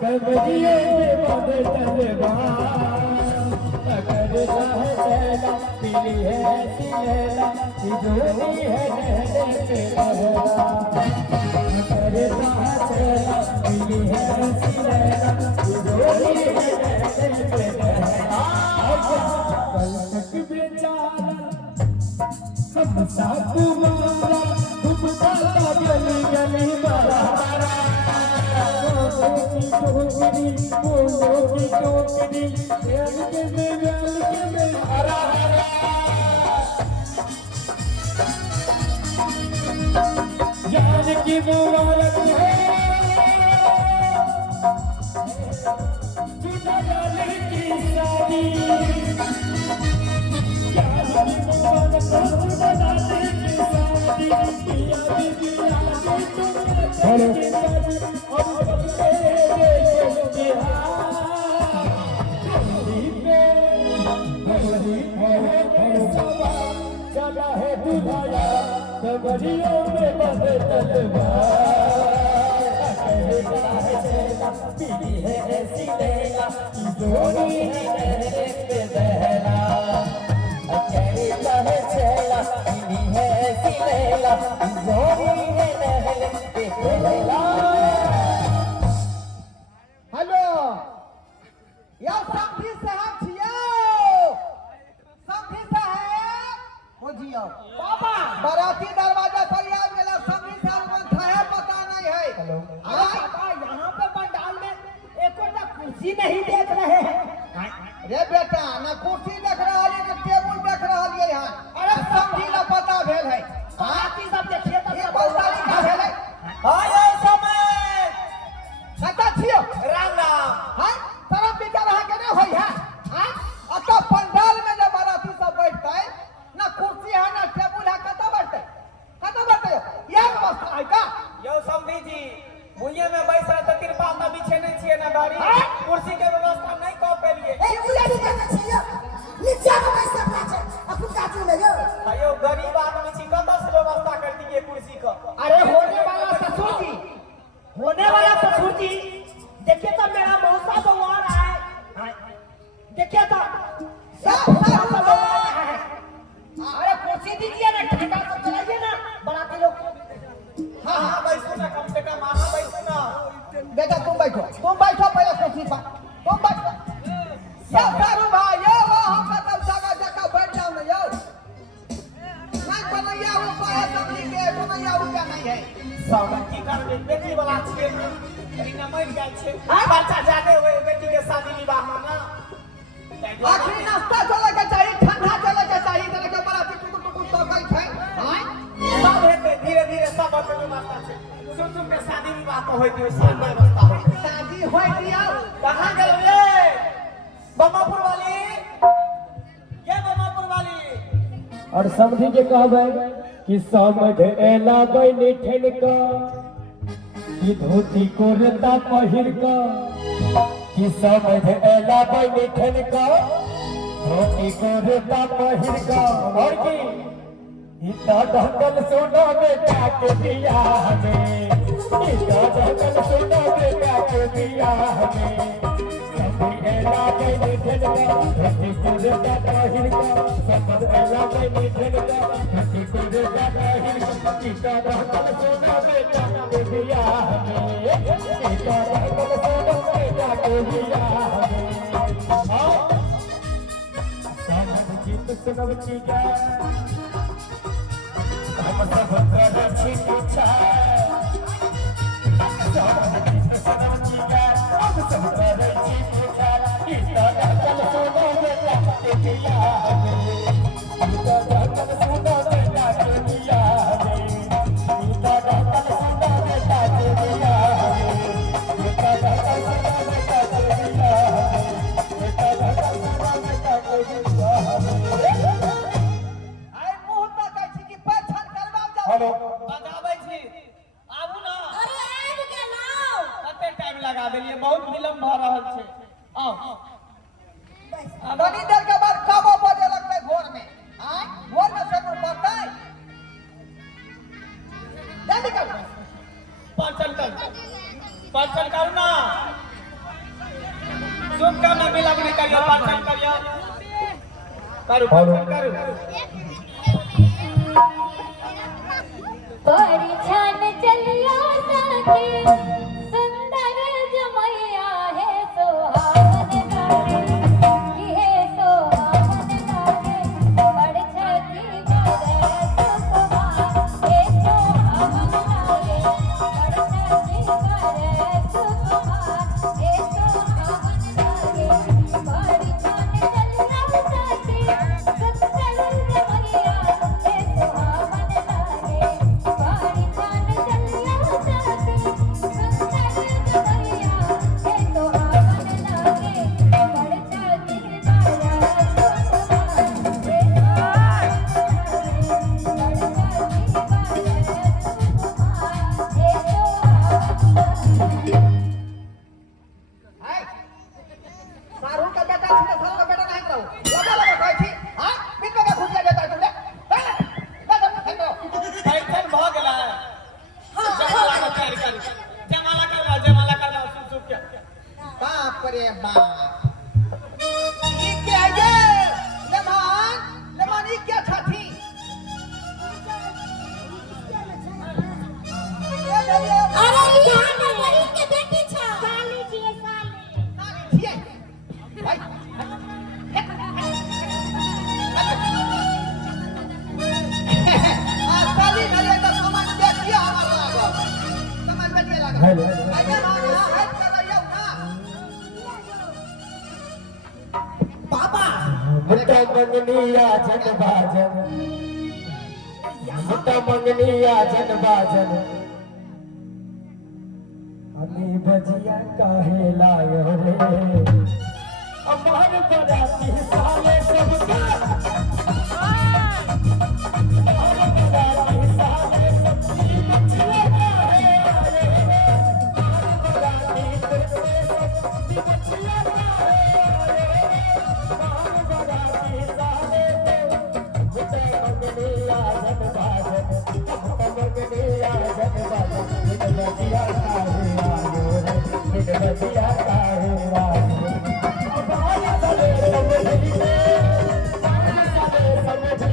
कमरिए में बंद तलवार अगर चाहे चला पीली है सिलेला जोड़ी है नहने पे बहरा अगर चाहे चला पीली है सिलेला जोड़ी है नहने पे बहरा कल तक बेचारा हम साथ मारा घूमता गली गली मारा टोकरी बोलो की टोकरी यार के में हरा हरा यार की मुबारक है दुल्हन की शादी यार की मुबारक है दुल्हन की शादी पिया बीबी आगे तुम चला है दुधाया कमरियों में बंद तलवार पीली है ऐसी लैला जोड़ी है नहरे पे बहरा कहता है चला पीली है ऐसी लैला जोड़ी है नहरे पे बहरा। हेलो यार संघी साहब छियो संघी साहब हो जियो बाबा बाराती दरवाजा पर आ गेला संघी साहब को खाए पता नहीं है। हेलो बाबा यहाँ पे पंडाल में एकोटा कुर्सी नहीं देख रहे हैं। रे बेटा ना कुर्सी देख रहा है ना टेबुल देख रहा है यहाँ। अरे संघी ला पता भेल है बाराती सब देखिए तो ये बहुत तारीख भेल है। हां ये समय कता छियो राम राम हां तरफ विचार है के नहीं होई है हां अत पंडाल में जब बाराती सब बैठते ना कुर्सी है ना टेबुल है कता बैठते ये व्यवस्था है का यो समधी जी भुइया में बैठा तो तिरपाल में बिछे नहीं छिए ना गाड़ी कुर्सी के व्यवस्था नहीं कर पेलिए ए उला नहीं करना चाहिए नीचे में बैठ सकना है अपन काजू में यो अयो गरीब आदमी छी कत से व्यवस्था कर दिए कुर्सी का। अरे होने वाला ससुर जी देखिए तो मेरा मौसा बउआ रहा है देखिए तो सब अरे कुर्सी दीजिए ना ठंडा तो चलाइए ना बराती लोग। हां बैठो ना कम से कम हां बैठो ना बेटा तुम बैठो पहले कुर्सी पर तुम बैठो सब दारू भाई यो हम का तब जगह जगह बैठ जाओ ना यो नहीं बनैया वो पाए सबनी के बनैया वो क्या नहीं है सब की कर बेटी वाला छे ना मर गई छे बच्चा जाने हुए बेटी के शादी विवाह में ना आखिर नाश्ता चले के चाहिए ठंडा चले के चाहिए तेरे के बराती टुकुर टुकुर तो गई है हां सब हेते धीरे धीरे सब के व्यवस्था छे सुन के शादी विवाह तो होई दियो सब व्यवस्था हो शादी होई दिया कहां गल रे बम्मापुर वाली ये बम्मापुर वाली और समझी के कहबै कि समझ एला बैनी ठेनका कि धोती कोरता पहिर का कि समझ एला बैनी ठेनका धोती कोरता पहिर का और की इतना ढंगल सोना बेटा के दिया में इतना ढंगल सोना बेटा के दिया में समझ एला बैनी ठेनका धोती कोरता पहिर का समझ एला बैनी ठेनका धोती कोरता पहिर का इतना ढंगल सोना बेटा के दिया में इतना ढंगल सोना बेटा के दिया में आओ समझ गीत सुनब की जा हम सब कर छी पूछा समझ गीत सुनब की जा हम सब कर छी पूछा इतना ढंगल सोना बेटा के दिया में इतना ढंगल सोना बेटा के दिया में इतना ढंगल सोना बेटा के दिया में इतना ढंगल सोना बेटा के दिया में इतना ढंगल सोना बेटा के दिया में। आई मुंह तक छी कि पछन करवा जाओ हेलो बजाबै छी आबू ना अरे आबि गेलौ कते टाइम लगा देलिए बहुत विलंब भ रहल छै आओ बनी देर के बाद कब बजे लगते भोर में हां भोर में से पड़ता है जल्दी कर पाचन करू ना करियो पाचन करियो करू करू परिछन चलिया सखी सुंदर जमैया है सोहावन लागे कि है सोहावन लागे परिछती करे सुकुमार है सोहावन लागे परिछती करे सुकुमार है सोहावन लागे परिछन चलिया सखी सुंदर जमैया है सोहावन लागे सारू का बेटा छे सारू का बेटा नहीं करो लगा लगा कहै छी हां बीच में घुस जा देता तुमने पैसा भ गेला जमाला का तैयारी कर जमाला करना सुन के बाप रे बाप ई क्या ये लेमान ई क्या छाती अरे यहाँ पर बड़ी के बेटी छा साली जी साली छिए भाई साली भले तो सामान देखिए हमारा लागो सामान देखिए लागो हेलो अरे मां हेल्प कर रही हो ना बाबा मुट्टा मंगनिया जन बाजन मुट्टा मंगनिया जन बाजन हमें बजिया काहे लायो रे अमर बराती साले सबका अमर बराती साले सबकी बचिया काहे आए रे अमर बराती तेरे सबकी बचिया काहे आए रे अमर बराती साले मुट्टा मंगनिया जन बाजन मुट्टा मंगनिया जन बाजन बजिया काहे आयो रे बजिया काहे आयो बाया साले समझी के बाया साले समझी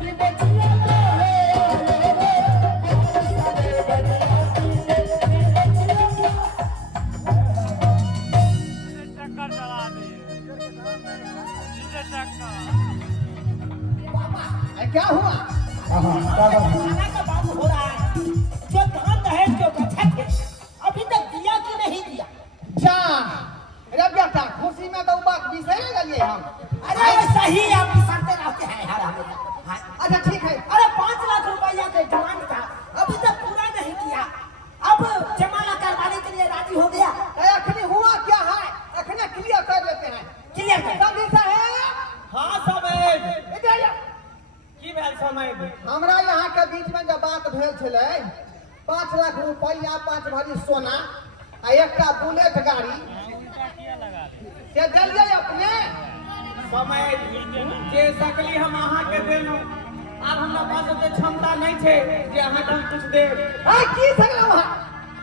के बजिया काहे आयो रे बाया साले बजिया के चक्कर चला दे डीजे चक्कर क्या हुआ खाना का बाबू हो रहा है जो दान दहेज जो कथा थे अभी तक दिया कि नहीं दिया जा रे बेटा खुशी में तो बात बिसर गए हम अरे सही आप सरते रहते हैं यार हमें अच्छा ठीक है अरे 5 लाख रुपया के डिमांड था अभी तक पूरा नहीं किया अब जमाना करवाने के लिए राजी हो गया अखनी हुआ क्या है अखने क्लियर कर लेते हैं क्लियर कर समझी साहब हां समय इधर आ। की भेल समय हमरा यहाँ के बीच में जब बात भेल छले 5 लाख रुपया 5 भरी सोना आ एकटा बुलेट गाड़ी से दिलिए अपने समय जे सकली हम अहाँ के देलू आब हमरा पास ओते क्षमता नहीं छे जे अहाँ के हम कुछ देब आ की सकला वहाँ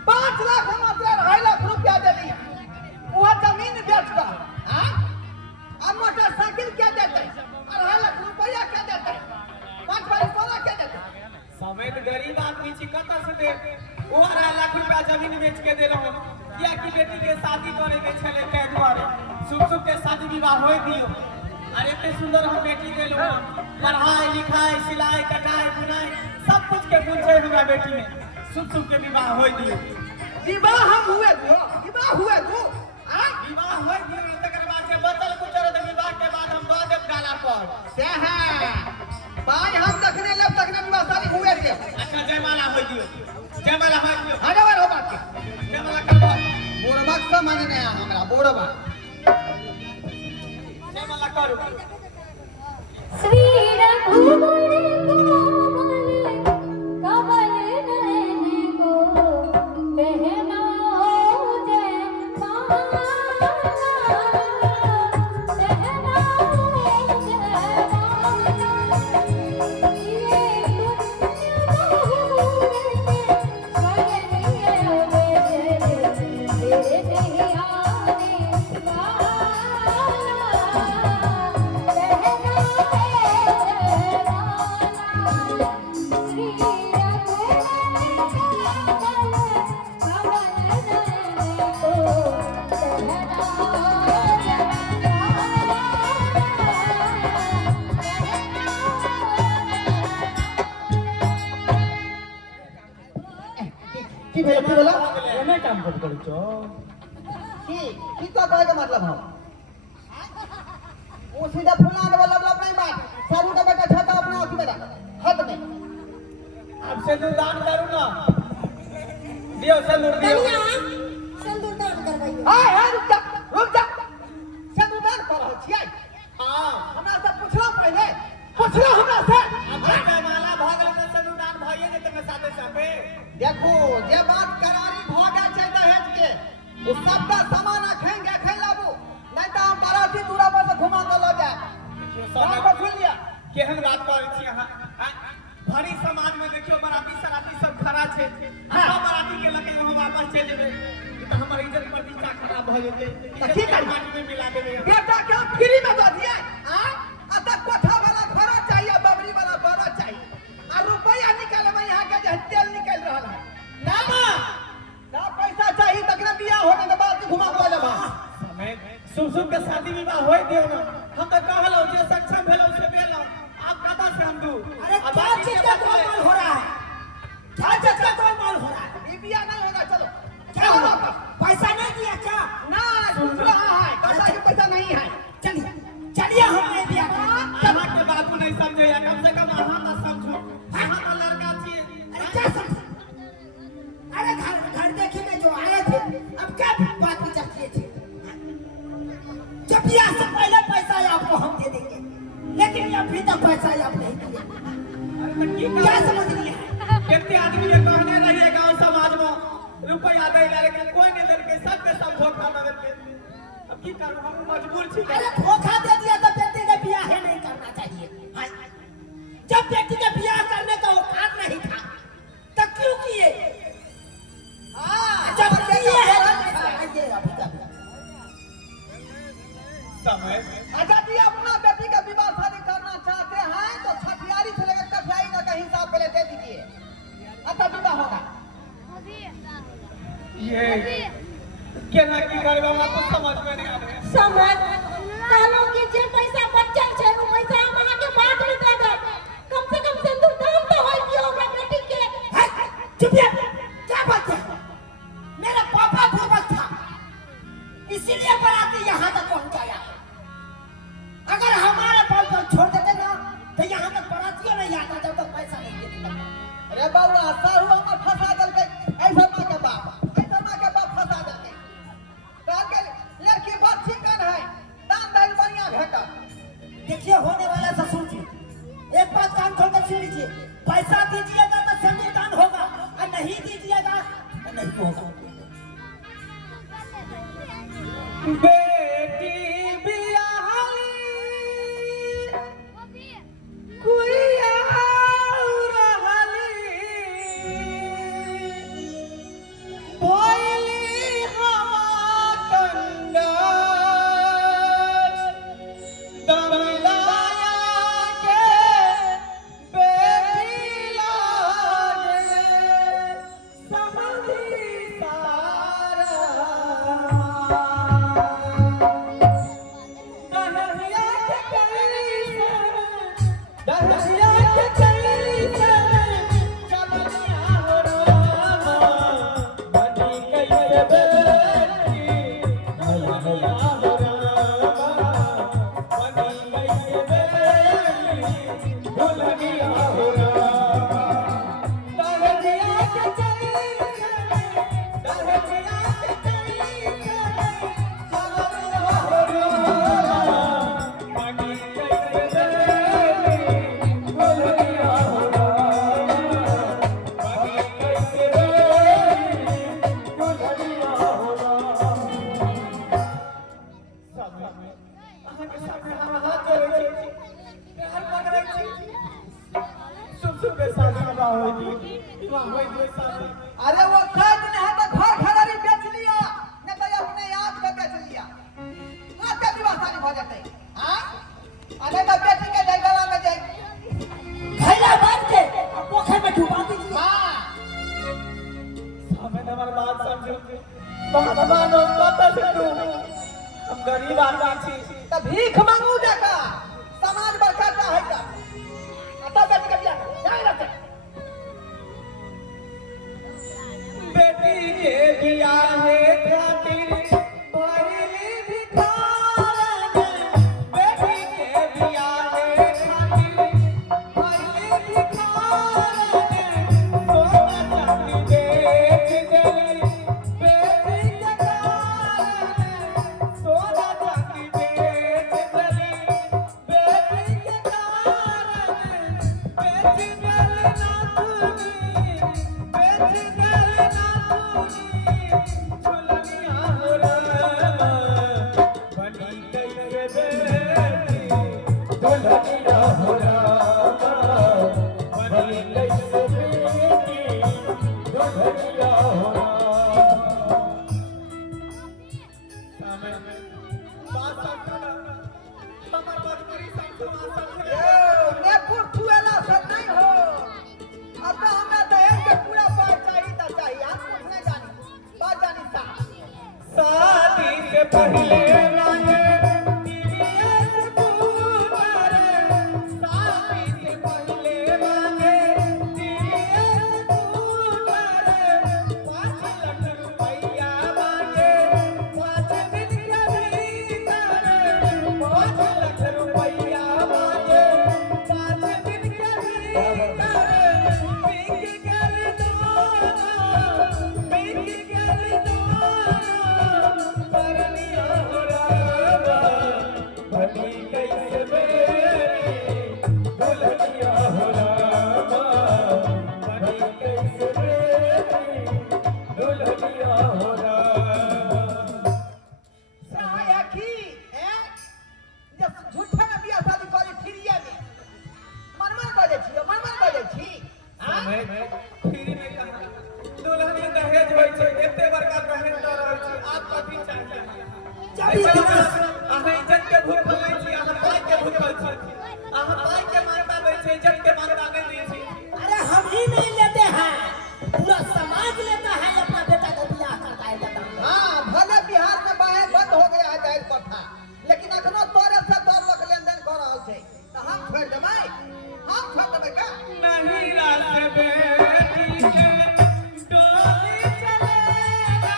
5 लाख हम अपने 2.5 लाख रुपया देली वो जमीन बेच कर हाँ अब मोटरसाइकिल क्या देते 2.5 लाख रुपया क्या देते 5 भरी सोना क्या देते समय तो गरीब आदमी छी कत से दे वो 2.5 लाख रुपया जमीन बेच के दे रहो किया कि बेटी के शादी करे के छले के द्वारे शुभ के शादी विवाह होय दियो अरे इतने सुंदर हम बेटी देलो पढ़ाई लिखाई सिलाई कटाई बुनाई सब कुछ के गुण है हमरा बेटी में शुभ के विवाह होय दियो विवाह हम हुए दो विवाह हुए दो हाँ विवाह होय दियो तकर बाद से बचल कुछ रह विवाह के बाद हम दे देब डाला पर से है भाई हम देखने लब तकने विवाह शादी हुए रे अच्छा जयमाला होय दियो जयमाला होय दियो हजावर हो बात के जयमाला करबो बोरबक से माने नहीं हमरा बोरबक जयमाला करू श्री रघुवर कोमल कमल नयन को बहना हो जय माला बहना हो जय माला ये पुण्य बहु तेरे नहीं आने वाला काम कर करू छो की तो कहे के मतलब हो वो सीधा फुलाने वाला लब नहीं बात सारू का बेटा छाता अपना आंख में हाथ में अब से तू दान करू ना दियो सिंदूर दियो सिंदूर दान करवाइए हाय रुक जा सिंदूर दान कर रहा छियै हां हमरा से पूछलो पहले पूछलो हमरा से अब के माला भागल में सिंदूर दान भाइये ने तने साथे साथे देखो जे बात करारी भ गया छै दहेज के वो सबका सामान रखेंगे खेल लाबू नहीं तो हम बाराती दूरा पर से घुमा के ले जाए समय पर सुन लिया केहन बात करै छी अहाँ भरी समाज में देखियो बराती सराती सब खड़ा छे सब बराती के लगे हम वापस चल जेबे त हमर इज्जत प्रतिष्ठा खराब भ जेते की करी? माटी में मिला देबे बेटा क्या फ्री में दे दिया हां अतः कोठा वाला घर चाहिए बबरी वाला बड़ा चाहिए और रुपया निकाल में यहां के जे तेल निकल रहा है ना ना पैसा चाहिए तकरा बियाह होने के बाद घुमा के ले जा समय शुभ के शादी विवाह होय दियो ना हम त कहलो जे सक्षम भेलो से भेलो आप कदा से हम दू अरे क्या चीज का गोलमाल हो रहा है क्या चीज का गोलमाल हो रहा है ये बियाह नहीं होगा चलो क्या हो रहा है पैसा नहीं दिया क्या ना सुन रहा है कहता है पैसा नहीं है चलिए चलिए हम नहीं दिया अहाँ के बाबू नहीं समझे या कम से कम अहाँ त समझो अहाँ त लड़का छी अरे क्या समझ अरे घर देखने जो आए थे अब क्या बात विचार किए थे जब ब्याह से पहले पैसा आपको हम दे देंगे लेकिन अभी तक पैसा आप नहीं दिए क्या समझ लिए कितने आदमी के कहने रहिए गांव समाज में रुपया दे लेकिन कोई नहीं देके सबके सब धोखा दे देते अब की करूं हम मजबूर छी अरे धोखा दे दिया तो बेटी का ब्याह ही नहीं करना चाहिए हाँ। जब बेटी का ब्याह करने का औकात नहीं था तब क्यों किए जब किए हैं तो आइए अभी तक समय यदि अपना बेटी का विवाह शादी करना चाहते हैं तो छठियारी से लेकर कठियाई का हिसाब पहले दे दीजिए तब विवाह होगा ये केना की करबे हमरा कुछ समझ में नहीं आ रहा समझ कालो के जे पैसा बचल छै ओ पैसा हम अहाँ के बात में दे दे कम से कम सिंदूर दान तो होई दियो हमरा बेटी के चुप क्या बात है मेरा पापा पूर्वज था इसीलिए बराती यहाँ तक पहुंचाया अगर हमारे पास छोड़ देते ना तो यहाँ तक बरातियों नहीं आता जब तक पैसा नहीं देते अरे बाबा साहू हमर फंसा देलकै ऐसा मां के बाप फंसा देलकै कहल के लड़की बहुत चिकन है दाम दहेज बढ़िया भेटल देखिए होने वाला ससुर जी एक बात कान खोल कर सुन लीजिए पैसा दीजिएगा तो सिंदूर दान होगा और नहीं दीजिएगा तो नहीं होगा बेटी बियाहली कुइया रहली भइली हवा कंगा दमिलाया के बेटी लागे समझी सारा अरे वो खर्च नहीं है तो घर खरारी बेच लिया नहीं तो अपने आप के बेच लिया आपका विवाह शादी हो जाते हाँ अरे तो बेटी के जाए गला में जाए खैला बांध के पोखर में डुबा दीजिए हाँ हमें हमारी बात समझो भगवान पता से तू हम गरीब आदमी छी तो भीख मांगू जाका समाज बरकत है का अतः बेटी के बियाह जाए रहते बेटी के बियाह पहले मांगे टीवीएस स्कूटर, शादी से पहले मांगे टीवीएस स्कूटर, 5 लाख रुपया मांगे 5 दिन के भीतर, 5 लाख रुपया मांगे 5 दिन के भीतर, पिंक कर दो, पिंक कर दो, परनिया हो रामा, भली कैसे मेरी दुल्हनिया हो रामा, भली कैसे मेरी दुल्हनिया हो रामा। सहायकी जब झूठा में बियाह शादी करे फिरिए में मनमन बोले छी हां मैं फिर में कहा दुल्हन दहेज होय छै, एते बड़का दहेज न रहै छै, आप कथी चाहिए? अहाँ इज्जत के भूखल नहीं छी, अहाँ पाई के भूखल छी, अहाँ पाई के मानता दै छै, इज्जत के मानता नहीं दै छी। अरे हम ही नहीं लेते हैं, पूरा समाज लेता है अपना बेटा का बियाह करता है बेटा। हाँ भले बिहार में बाहें बंद हो गया है दहेज प्रथा, लेकिन अखनो तोरे से तोर लोग लेन देन कर रहल छै, तो हम छोड़ देबै? हम छोड़ देबै का? नहीं रात बेटी के डोली चलेगा,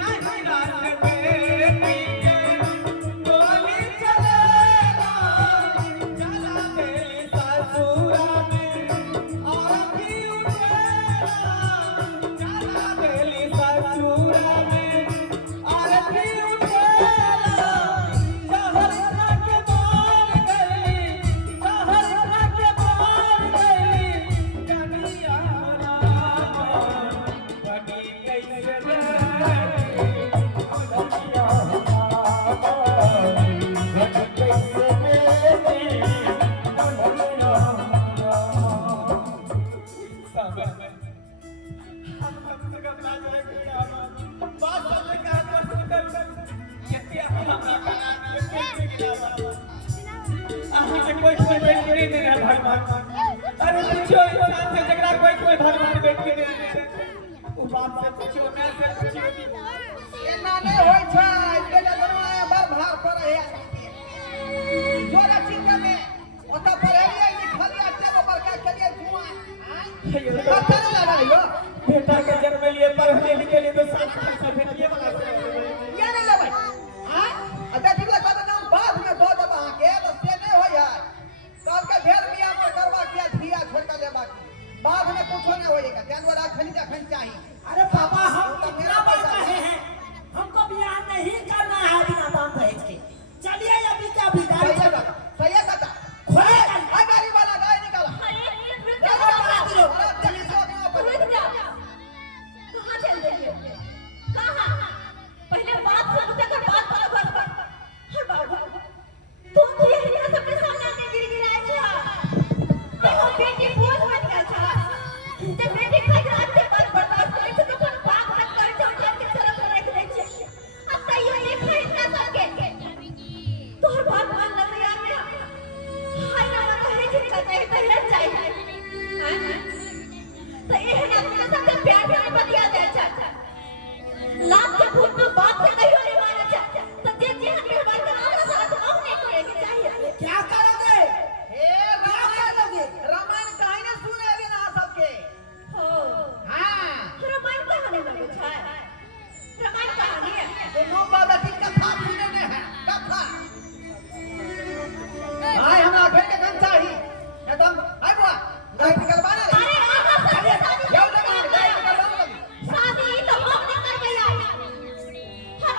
नहीं रात बेटी के डोली चलेगा, चला गई ससुरा में आरती उठेगा, चला गई ससुरा में आरती उठेगा, जहर खा के मार गई, जहर खा के मार गई, कनिया रामा, बड़ी कैसे मेरी दुल्हनिया हो रामा, बड़ी कैसे मेरी दुल्हनिया हो रामा। सामने हम कम से कम ना जाए क्या बात करने का हाथ कर ये क्या हमरा बना दिए अहाँ के कोई बेटी नहीं दे रहा भगवान। अरे पूछो इंसान से जगड़ा कोई भगवान बेटी नहीं दे, वो बाप से पूछो, मैं से पूछो। एना नहीं होय छै, बेटा दुनिया बार भार पर है जोरा चिंता में ओता पढ़लिए लिखलिए टेबल पर का चलिए जुआ पता नहीं लगा रहियो बेटा के जन्म लिए पढ़ने लिखे लिए तो सब पैसा भेटिए वाला से ये नहीं लेबै हां अच्छा ठीक है कहता नाम बाद में दो जब अहाँ के तो से नहीं होय है कल के भेल बियाह में करवा के धिया छोड़ के ले बाकी बाद में कुछ नहीं होएगा जानवर खनी का खन चाहिए। अरे पापा हम कितना बार कहे हैं हमको बियाह नहीं करना है बिना दाम दहेज के। चलिए अभी क्या भी गाड़ी चलो सही है कहता खोले आ गाड़ी वाला गाड़ी निकाला कहाँ चल रही हो? कहाँ? पहले बात सुन कर बात बस हर बाबू तुम ये यहाँ सबके सामने में गिराए छा देखो बेटी बोझ बन गया छा जब बेटी खाई रात के बाद बर्दाश्त करे तो कोन बात मत करे तो उठा के तरफ रख दे छे अब तो ये खाई ना सके तोहर बात मान लग यार में हाय ना तो है कि कहते हैं तो है चाहिए तो ये है ना तो सबसे प्यार से बतिया दे छा लात के भूत में बात से नहीं होने वाला छा तो जे जे के बात हमारा साथ हम नहीं करेंगे चाहिए क्या करोगे? रामायण कहानी ने सुने अभी ना सबके हो हां रामायण कहानी में कुछ है रामायण कहानी है दोनों बाबा की कथा सुने ने है कथा भाई हमरा आखिर के काम चाहिए एकदम आई बुआ गाय निकलवाना रे अरे आहा शादी जाओ लगा गाय निकलवाना शादी तो हम नहीं कर गया हर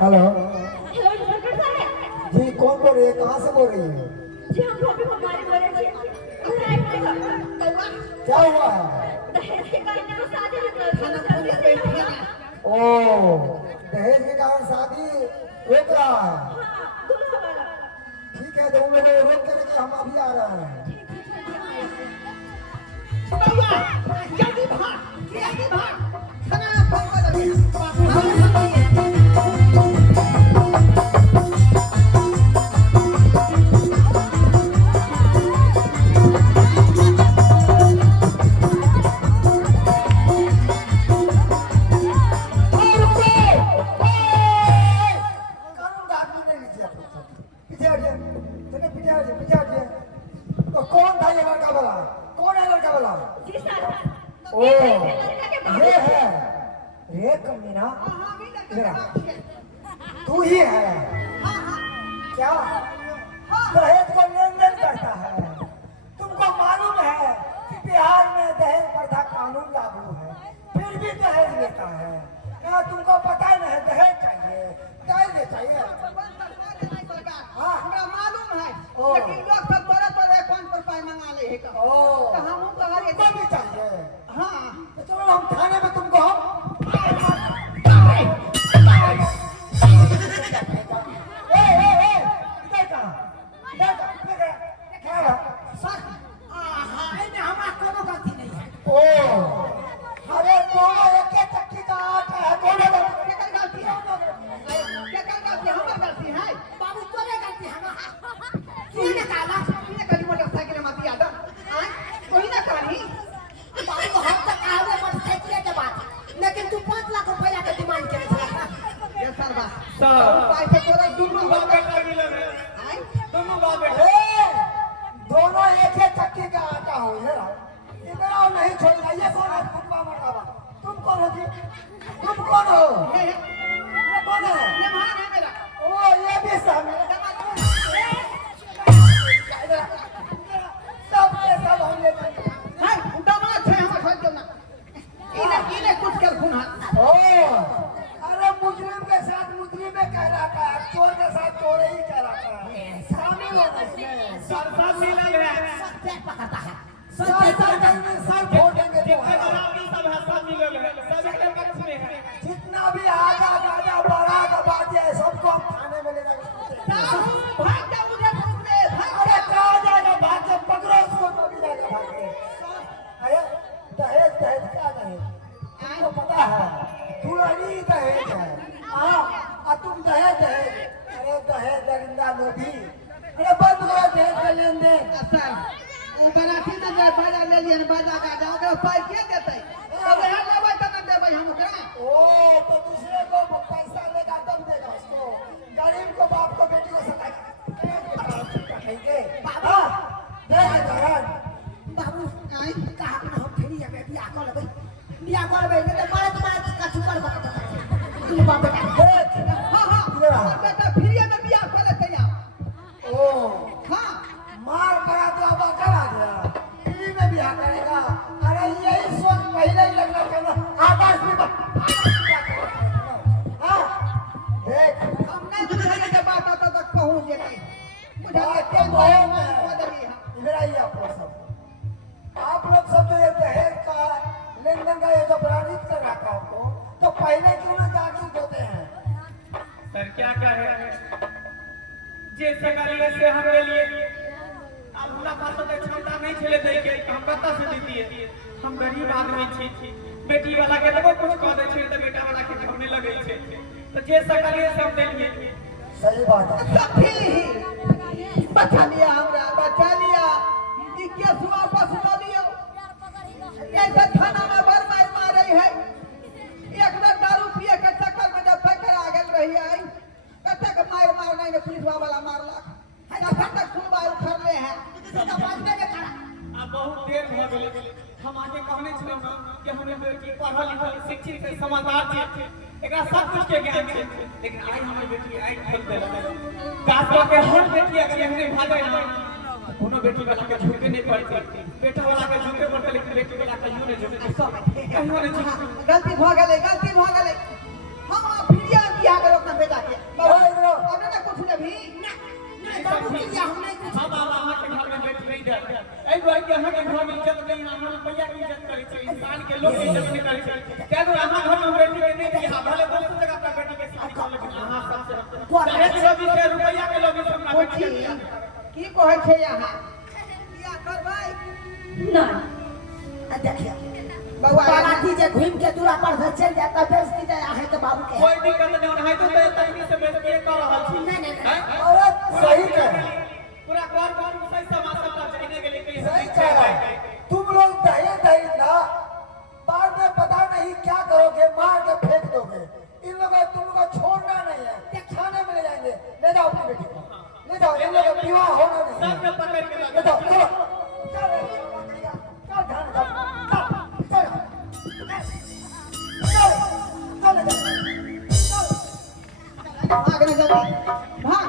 हेलो हेलो इंस्पेक्टर साहब जी, कौन बोल रही है, कहाँ से बोल रही है? जी हम अभी हमारे बोले थे क्या हुआ है? दहेज के कारण तो शादी में ओ, दहेज के कारण शादी रोक रहा है। दूल्हा वाला ठीक है, तो उन लोगों को रोक के लेके हम अभी आ रहे हैं। जल्दी भाग खाना फोन कर दे कानून का आदमी नहीं लीजिए आप लोग। पीछे हटिए, चलिए पीछे हटिए। तो कौन था ये लड़का वाला? कौन है लड़का वाला? जी सर ओ, ये है। ये कमीना मेरा, तू ही है क्या? दहेज का लेन देन करता है। तुमको मालूम है कि बिहार में दहेज प्रथा कानून लागू है, फिर भी दहेज लेता है। क्या तुमको पता ही नहीं? दहेज चाहिए, दहेज चाहिए। हाँ हमरा मालूम है ओ। लेकिन लोग सब तोरे 5 रुपए मंगा ले है का ओ, तो हम कहलिए तुमको भी चाहिए। हाँ तो चलो हम थाने में तुमको हम इधर कहाँ? क्या है? ओ, अरे दोनों एक ही चक्की का आटा है, दोनों लोग- केकर गलती हमर गलती है बाबू तोरे गलती है ना तूने कहीं मोटरसाइकिल में दिया था कोई ना कहीं बाबू हम तक आवे मोटरसाइकिल के बात लेकिन तू 5 लाख रुपया के डिमांड करे छला ये सर बा सर पैसे तोरा दोनों बाप बेटा मिलल है, दोनों बाप बेटा। ए, दोनों एक ही चक्की का आटा हो ये इतना नहीं छोड़ना। ये कौन है? फुटबा मरकावा, तुम कौन हो जी? तुम कौन हो? ये कौन है? ये मान है मेरा ओ, ये भी शामिल है। सब के सब हम ले जाएंगे। है दामाद है हमर घर देना इने कुछ कर खून हाथ ओ, अरे मुजरिम के साथ मुजरिम ही कहलाता है, चोर के साथ चोर ही कहलाता है। शामिल हो इसमें। सर सब मिलल है, पेट पकड़ता है सर फोड़ेंगे तो जितने है। बराबरी सब है, सब मिलल है, सब एक पक्ष में है। जितना भी आगा गाजा बड़ा का बात है, सबको हम थाने में ले जाएंगे। भाग जा मुझे पूछने अरे कहाँ जाएगा? भाग के पकड़ो उसको, तो भी जाएगा भाग के। अरे दहेज दहेज क्या दहेज? तुमको पता है दुल्हनी दहेज है। हाँ, तुम दहेज दहेज, अरे दहेज दरिंदा लोभी। अरे बंद करो दहेज का लेन देन। सर बराती तो जे बाजा ले लिए बाजा का जाओ के पाई के देते अब यहाँ लेबै त न देबै हम ओकरा ओ, तो दूसरे को पैसा लेगा तब देगा उसको। गरीब को, बाप को, बेटी को सताएगा। कहेंगे बाबा दहेज दहेज। बाबू आई कहा ना हम फिर ये बियाह कर लेबै नहीं तो बड़े का छुपर बता तू बाप बेटा दहेज। हां हां इधर आ। बेटा फ्री में बियाह कर लेते यहाँ ओ, हां मार करा तो अब अकल आ गया, फ्री में बियाह करेगा। अरे यही सोच पहले ही लगना चाहिए, आकाश में हाँ, देख हम नहीं बुझाने के बात आता तक पहुंच गए बुझा बात के तो बहुत है। बदली है इधर आइए आप लोग सब। आप लोग सब जो ये दहेज का लेन देन का ये जो प्रणालित कर रखा आपको, तो पहले क्यों ना जागरूक होते हैं? सर क्या कहे, जैसे करिए से हमरे लिए अब हमरा पास तो क्षमता नहीं छले दे के हम कत्ता से दीतिए। हम गरीब आदमी छी, बेटी वाला के देखो कुछ कह दे छै त बेटा वाला के हमने लगे छै, तो जे सकलिए सब देलिए। सही बात है। सभी बचा लिया हमरा बचा लिया ई केस वापस ल लियो कैसे थाना में भर मार रही है एक बार दारू पिए के चक्कर में जब पकड़ा गेल रही है कते के मार नहीं पुलिस वाला मारलक है ना तक सुनबा उठरले हैं तो बाजबे के करा अब बहुत देर भ गेलै, हम आगे कहने छलौ ना कि हमरे बेटी पढ़ल लिखल शिक्षित है, समझदार छै, एकरा सब कुछ के ज्ञान छै, लेकिन आई हमर बेटी आई खोल देलक। काश के हर बेटी अगर हमरे भागे ना कोनो बेटी वाला के झुके नहीं पड़ती, बेटा वाला के झुके पड़ते, लेकिन बेटी वाला के यूं नहीं झुके, कहियो नहीं झुके। गलती भ गेलै हम फिरिया बियाह करो अपना बेटा के कि अहाँ के घर में इज्जत नहीं, अहाँ रुपया की इज्जत करे छै, इंसान के लोग के इज्जत नहीं करे छै। क्या तो अहाँ घर में बेटी के नहीं दिया, भले दोस्त जगह अपना बेटी के शादी कर, लेकिन अहाँ सबसे चाहे 24 रुपया के लोग अपना बेटी के दिया। की कहै छै यहाँ बियाह करबै नहीं आ देखिए बउआ बाराती जे घूम के दूरा पर से चल जाता बेइज्जती जाए आहे के बाबू के कोई दिक्कत नहीं है, तो तकनीक से बेइज्जती कर रहल छी। नहीं नहीं हैं? अरे सही कह पूरा घर सही समाज सब जाने के लिए सही कह रहा है। तुम लोग दहेज दहेज ना, बाद में पता नहीं क्या करोगे, मार के फेंक दोगे। इन लोगों को तुम लोग को छोड़ना नहीं है, थाने में ले जाएंगे। ले जाओ अपनी बेटी को, ले जाओ, इन लोगों का विवाह होना नहीं सब है। में पकड़ के ले जाओ, चलो चल भागने जल्दी भाग